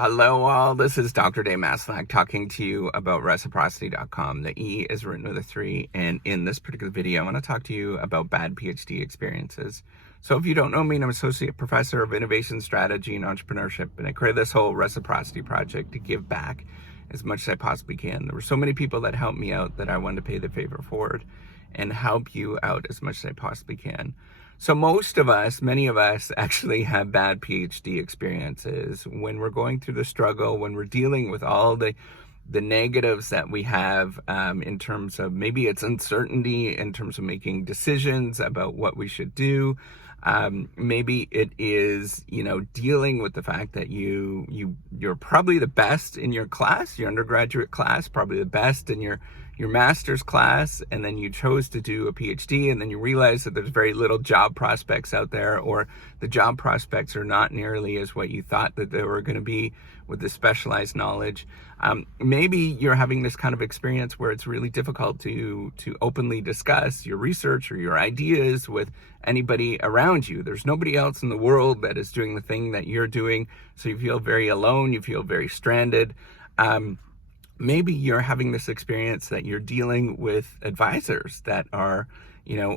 Hello all, this is Dr. Dave Maslach talking to you about reciprocity.com. The E is written with a 3, and in this particular video, I want to talk to you about bad PhD experiences. So if you don't know me, I'm an associate professor of innovation strategy and entrepreneurship, and I created this whole reciprocity project to give back as much as I possibly can. There were so many people that helped me out that I wanted to pay the favor forward and help you out as much as I possibly can. So many of us actually have bad PhD experiences when we're going through the struggle, when we're dealing with all the negatives that we have in terms of maybe it's uncertainty in terms of making decisions about what we should do. Maybe it is, dealing with the fact that you're probably the best in your class, your undergraduate class, probably the best in your master's class, and then you chose to do a PhD, and then you realize that there's very little job prospects out there, or the job prospects are not nearly as what you thought that they were going to be with the specialized knowledge. Maybe you're having this kind of experience where it's really difficult to openly discuss your research or your ideas with anybody around you. There's nobody else in the world that is doing the thing that you're doing, so you feel very alone, you feel very stranded. Maybe you're having this experience that you're dealing with advisors that are,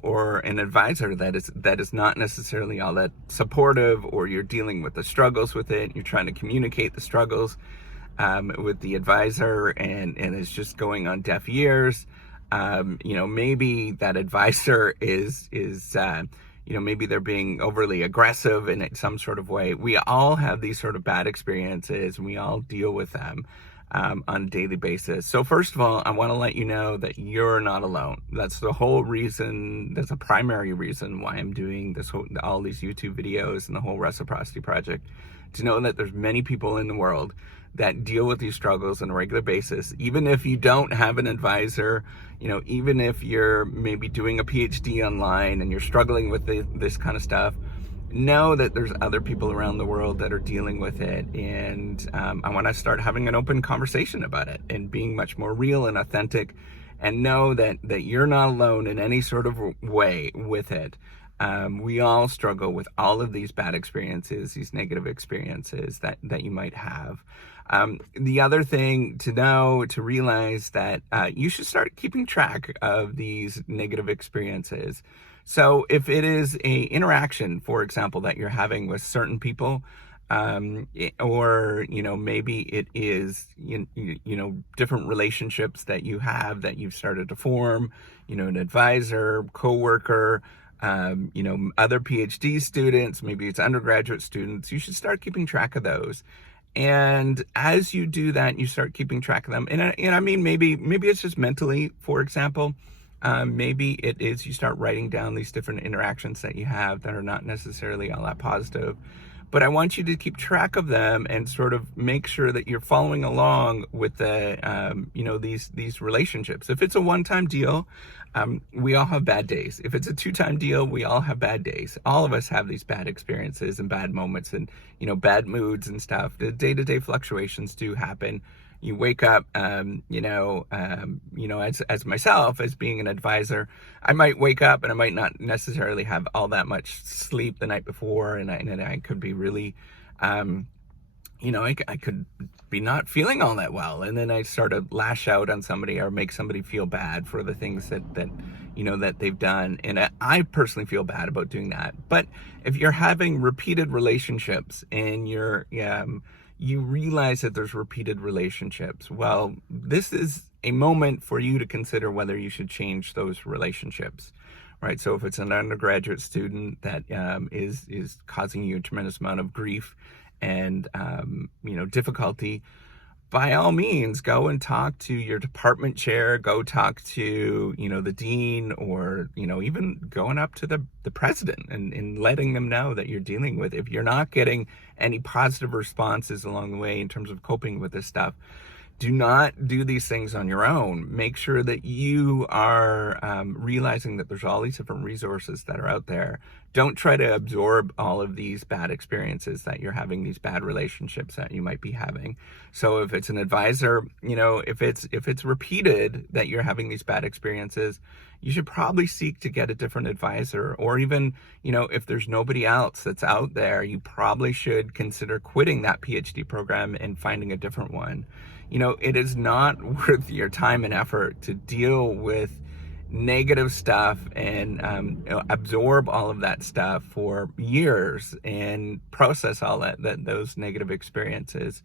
or an advisor that is not necessarily all that supportive, or you're dealing with the struggles with it. You're trying to communicate the struggles with the advisor, and it's just going on deaf ears. Maybe that advisor is maybe they're being overly aggressive in some sort of way. We all have these sort of bad experiences, and we all deal with them on a daily basis. So first of all, I want to let you know that you're not alone. That's the whole reason, that's a primary reason why I'm doing all these YouTube videos and the whole reciprocity project, to know that there's many people in the world that deal with these struggles on a regular basis. Even if you don't have an advisor, even if you're maybe doing a PhD online and you're struggling with this kind of stuff, know that there's other people around the world that are dealing with it, and I want to start having an open conversation about it and being much more real and authentic, and know that you're not alone in any sort of way with it. We all struggle with all of these bad experiences, these negative experiences that you might have. The other thing to know, to realize that you should start keeping track of these negative experiences. So if it is a interaction, for example, that you're having with certain people, or, maybe it is, different relationships that you have that you've started to form, an advisor, coworker, other PhD students, maybe it's undergraduate students, you should start keeping track of those. And as you do that, you start keeping track of them. And I mean, maybe it's just mentally, for example. Maybe it is you start writing down these different interactions that you have that are not necessarily all that positive. But I want you to keep track of them and sort of make sure that you're following along with these relationships. If it's a one-time deal, we all have bad days. If it's a two-time deal, we all have bad days. All of us have these bad experiences and bad moments and, bad moods and stuff. The day-to-day fluctuations do happen. You wake up, as myself, as being an advisor, I might wake up and I might not necessarily have all that much sleep the night before, and I could be really, I could be not feeling all that well, and then I start to lash out on somebody or make somebody feel bad for the things that they've done, and I personally feel bad about doing that. But if you're having repeated relationships and you realize that there's repeated relationships, well, this is a moment for you to consider whether you should change those relationships, right? So if it's an undergraduate student that is causing you a tremendous amount of grief and difficulty, by all means, go and talk to your department chair, go talk to, the dean, or, even going up to the president and letting them know that you're dealing with it. If you're not getting any positive responses along the way in terms of coping with this stuff, do not do these things on your own. Make sure that you are realizing that there's all these different resources that are out there Don't try to absorb all of these bad experiences that you're having, these bad relationships that you might be having. So if it's an advisor, if it's repeated that you're having these bad experiences, you should probably seek to get a different advisor. Or even, if there's nobody else that's out there, you probably should consider quitting that PhD program and finding a different one. It is not worth your time and effort to deal with negative stuff and absorb all of that stuff for years and process all those negative experiences.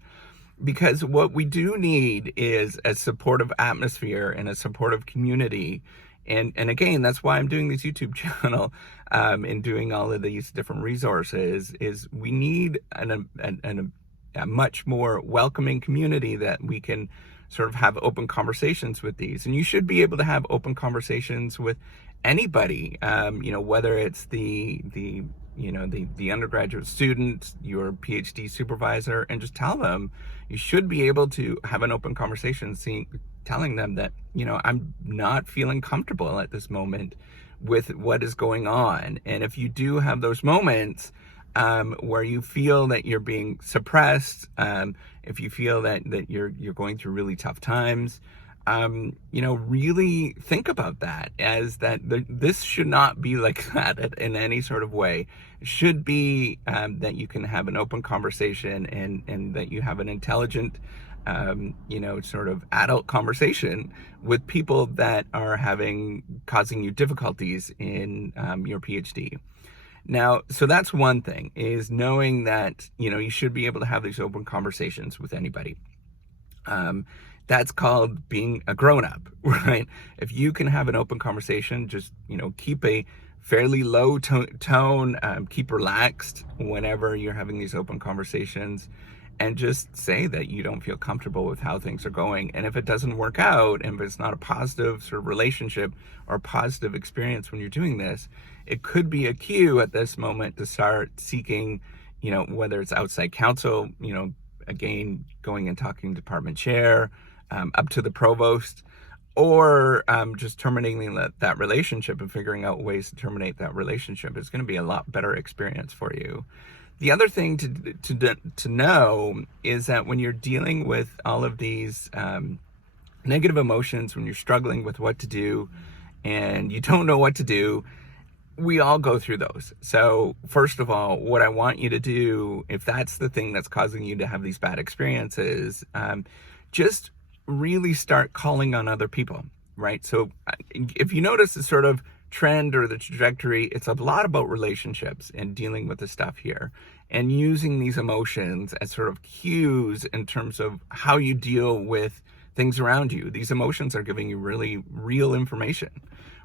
Because what we do need is a supportive atmosphere and a supportive community. And again, that's why I'm doing this YouTube channel and doing all of these different resources. Is we need a much more welcoming community that we can sort of have open conversations with these. And you should be able to have open conversations with anybody, whether it's the undergraduate student, your PhD supervisor, and just tell them. You should be able to have an open conversation, telling them that, I'm not feeling comfortable at this moment with what is going on. And if you do have those moments where you feel that you're being suppressed, if you feel that you're going through really tough times, really think about that, as that this should not be like that in any sort of way. It should be that you can have an open conversation and that you have an intelligent, sort of adult conversation with people that are causing you difficulties in your PhD. Now, so that's one thing, is knowing that, you should be able to have these open conversations with anybody. That's called being a grown-up, right? If you can have an open conversation, just, keep a fairly low tone, keep relaxed whenever you're having these open conversations, and just say that you don't feel comfortable with how things are going. And if it doesn't work out, and if it's not a positive sort of relationship or positive experience when you're doing this, it could be a cue at this moment to start seeking, whether it's outside counsel, again, going and talking to department chair, up to the provost, or just terminating that relationship and figuring out ways to terminate that relationship. Is going to be a lot better experience for you. The other thing to know is that when you're dealing with all of these negative emotions, when you're struggling with what to do and you don't know what to do, we all go through those. So first of all, what I want you to do, if that's the thing that's causing you to have these bad experiences, just really start calling on other people, right? So if you notice the sort of trend or the trajectory, it's a lot about relationships and dealing with the stuff here, and using these emotions as sort of cues in terms of how you deal with things around you. These emotions are giving you really real information,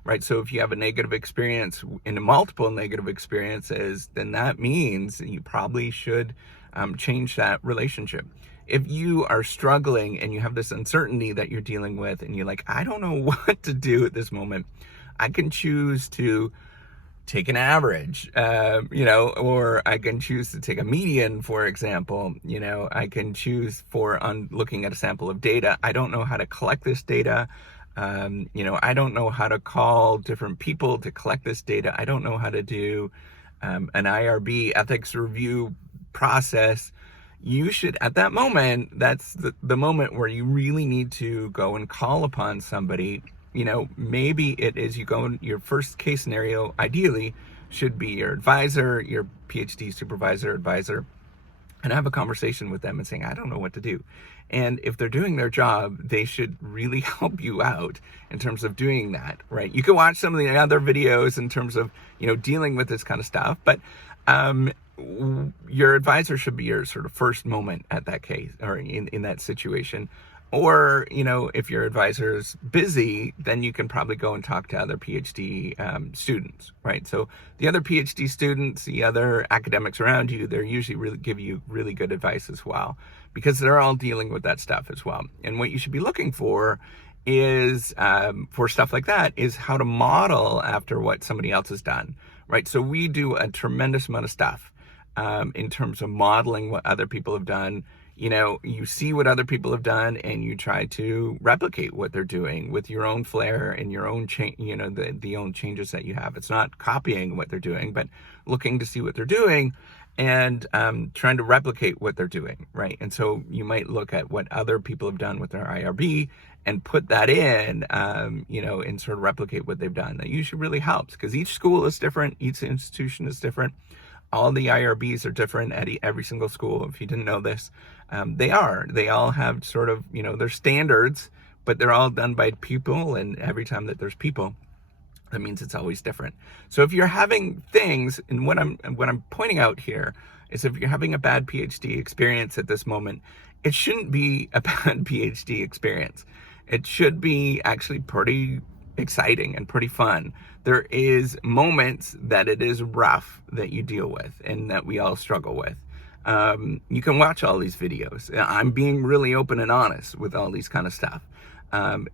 right? So if you have a negative experience and multiple negative experiences, then that means you probably should change that relationship. If you are struggling and you have this uncertainty that you're dealing with, and you're like, I don't know what to do at this moment, I can choose to take an average, or I can choose to take a median, for example. I can choose on looking at a sample of data. I don't know how to collect this data. I don't know how to call different people to collect this data. I don't know how to do an IRB ethics review process. You should, at that moment, that's the moment where you really need to go and call upon somebody. Maybe it is you go in your first case scenario, ideally, should be your advisor, your PhD supervisor, advisor, and have a conversation with them and saying, I don't know what to do. And if they're doing their job, they should really help you out in terms of doing that, right? You can watch some of the other videos in terms of, dealing with this kind of stuff, but your advisor should be your sort of first moment at that case, or in that situation. Or, if your advisor is busy, then you can probably go and talk to other PhD students, right? So the other PhD students, the other academics around you, they're usually really give you really good advice as well, because they're all dealing with that stuff as well. And what you should be looking for is, for stuff like that, is how to model after what somebody else has done, right? So we do a tremendous amount of stuff in terms of modeling what other people have done. you see what other people have done and you try to replicate what they're doing with your own flair and your own the own changes that you have. It's not copying what they're doing, but looking to see what they're doing and trying to replicate what they're doing, right? And so you might look at what other people have done with their IRB and put that in, and sort of replicate what they've done. That usually really helps because each school is different, each institution is different. All the IRBs are different at every single school. If you didn't know this, they all have sort of, their standards, but they're all done by people. And every time that there's people, that means it's always different. So if you're having things, and what I'm pointing out here is if you're having a bad PhD experience at this moment, it shouldn't be a bad PhD experience. It should be actually pretty exciting and pretty fun. There is moments that it is rough that you deal with and that we all struggle with. You can watch all these videos. I'm being really open and honest with all these kind of stuff.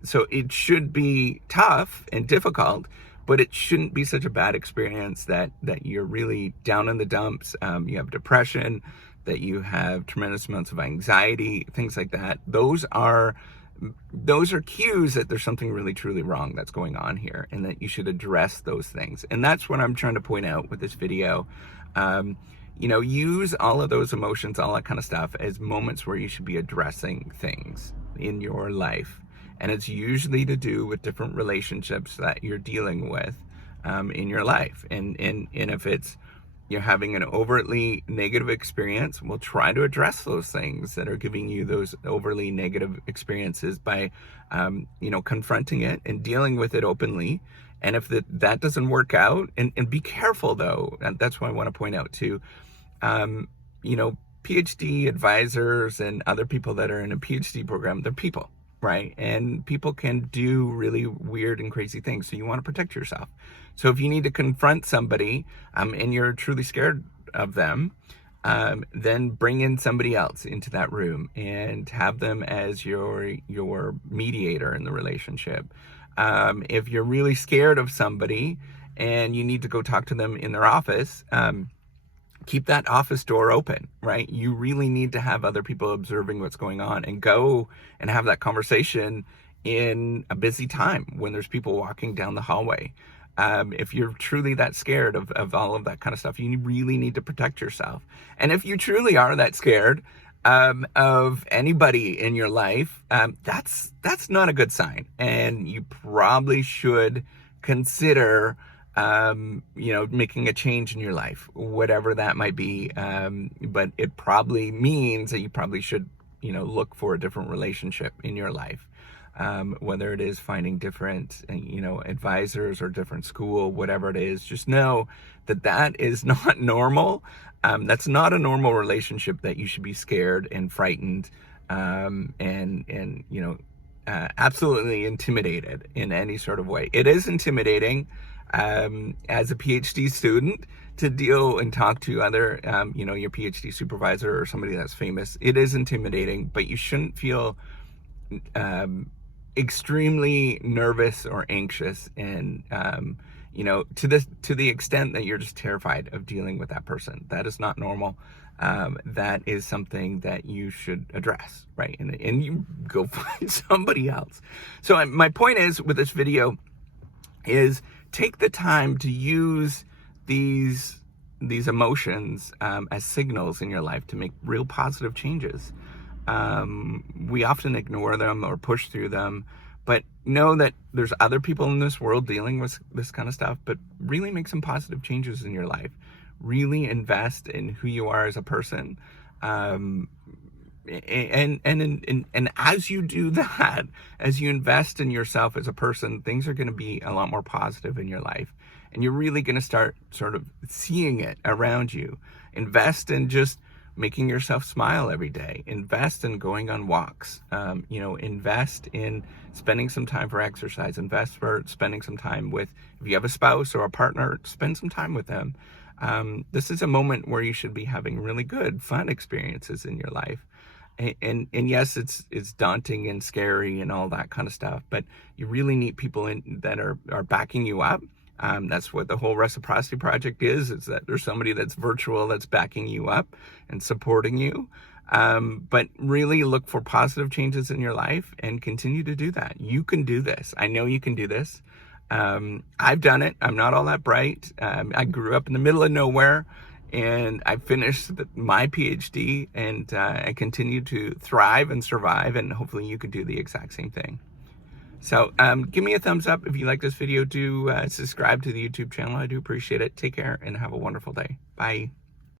So it should be tough and difficult, but it shouldn't be such a bad experience that you're really down in the dumps. You have depression, that you have tremendous amounts of anxiety, things like that. Those are cues that there's something really truly wrong that's going on here, and that you should address those things. And that's what I'm trying to point out with this video. Use all of those emotions, all that kind of stuff, as moments where you should be addressing things in your life. And it's usually to do with different relationships that you're dealing with in your life. And if you're having an overtly negative experience, we'll try to address those things that are giving you those overly negative experiences by, confronting it and dealing with it openly. And if that doesn't work out, and be careful though, and that's what I want to point out too, PhD advisors and other people that are in a PhD program, they're people, right? And people can do really weird and crazy things. So you want to protect yourself. So if you need to confront somebody and you're truly scared of them, then bring in somebody else into that room and have them as your mediator in the relationship. If you're really scared of somebody and you need to go talk to them in their office, keep that office door open, right? You really need to have other people observing what's going on, and go and have that conversation in a busy time when there's people walking down the hallway. If you're truly that scared of all of that kind of stuff, you really need to protect yourself. And if you truly are that scared of anybody in your life, that's not a good sign. And you probably should consider making a change in your life, whatever that might be. But it probably means that you probably should, look for a different relationship in your life. Whether it is finding different, advisors or different school, whatever it is, just know that is not normal. That's not a normal relationship that you should be scared and frightened, absolutely intimidated in any sort of way. It is intimidating as a PhD student to deal and talk to other, your PhD supervisor or somebody that's famous. It is intimidating, but you shouldn't feel extremely nervous or anxious, and to the extent that you're just terrified of dealing with that person. That is not normal. That is something that you should address, right? And you go find somebody else. So my point is with this video is take the time to use these emotions as signals in your life to make real positive changes. We often ignore them or push through them, but know that there's other people in this world dealing with this kind of stuff. But really make some positive changes in your life. Really invest in who you are as a person. And as you do that, as you invest in yourself as a person, things are going to be a lot more positive in your life. And you're really going to start sort of seeing it around you. Invest in just making yourself smile every day. Invest in going on walks. Invest in spending some time for exercise. Invest for spending some time with, if you have a spouse or a partner, spend some time with them. This is a moment where you should be having really good, fun experiences in your life. And yes, it's daunting and scary and all that kind of stuff, but you really need people that are backing you up. That's what the whole Reciprocity Project is that there's somebody that's virtual that's backing you up and supporting you. But really look for positive changes in your life and continue to do that. You can do this. I know you can do this. I've done it. I'm not all that bright. I grew up in the middle of nowhere, and I finished my PhD, and I continue to thrive and survive, and hopefully you can do the exact same thing. So give me a thumbs up if you like this video. Do subscribe to the YouTube channel. I do appreciate it. Take care and have a wonderful day. Bye.